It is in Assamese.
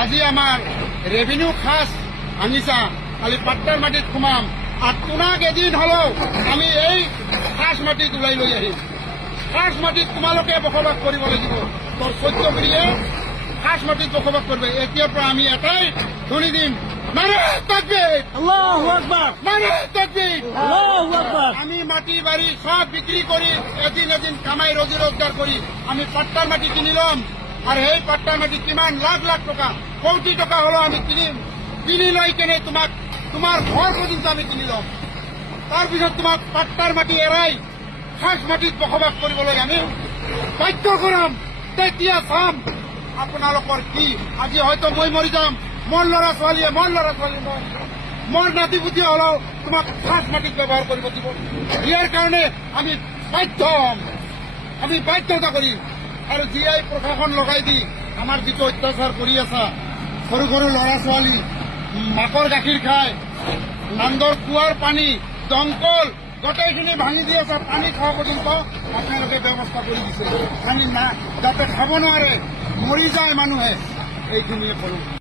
আজি আমাৰ ৰেভিনিউ খাস আনিছা, খালি পাট্টাৰ মাটিত সোমাম আৰু তোমাক এদিন হলেও আমি এই খাস মাটিত ওলাই লৈ আহিম। খাস মাটিত তোমালোকে বসবাস কৰিব লাগিব। তোৰ 14 গুৰিয়ে খাস মাটিত বসবাস কৰবে। এতিয়াৰ পৰা আমি এটাই ধ্বনি দিম, নারে তাকবীর, আল্লাহু আকবার, নারে তাকবীর, আল্লাহু আকবার। আমি মাটি বাড়ি সব বিক্রি করি এদিন এদিন কামাই রোজি রোজগার করি আমি পাট্টার মাটি কিনিলাম। আর এই পাট্টার মাটি কিমান লাখ লাখ টাকা, কোটি টাকা হলো আমি কিনি লৈ কেনে তোমার ঘর পর্যন্ত আমি কিনিলাম। তাৰপিছত তোমাক পাট্টাৰ মাটি এৰাই খাস মাটিত বসবাস কৰিবলৈ আমি বাধ্য কৰাম। তেতিয়া চাম আপোনালোকৰ কি। আজি হয়তো মই মৰি যাম, মোৰ ল'ৰা ছোৱালীয়ে মোৰ নাতি পুতি হলেও তোমাক খাস মাটিত ব্যৱহাৰ কৰিব দিব। ইয়াৰ কাৰণে আমি বাধ্য হম, আমি বাধ্যতা কৰিম। আৰু জিআই প্ৰশাসন লগাই দি আমাৰ যিটো অত্যাচাৰ কৰি আছা, সৰু সৰু ল'ৰা ছোৱালী মাকৰ গাখীৰ খায়, নান্দৰ কুঁৱাৰ পানী দমকল গোটেইখিনি ভাঙি দি আছে, পানী খোৱা পৰ্যন্ত আপোনালোকে ব্যৱস্থা কৰি দিছে। পানী না যাতে খাব নোৱাৰে, মৰি যায় মানুহে, এইখিনিয়ে কৰো।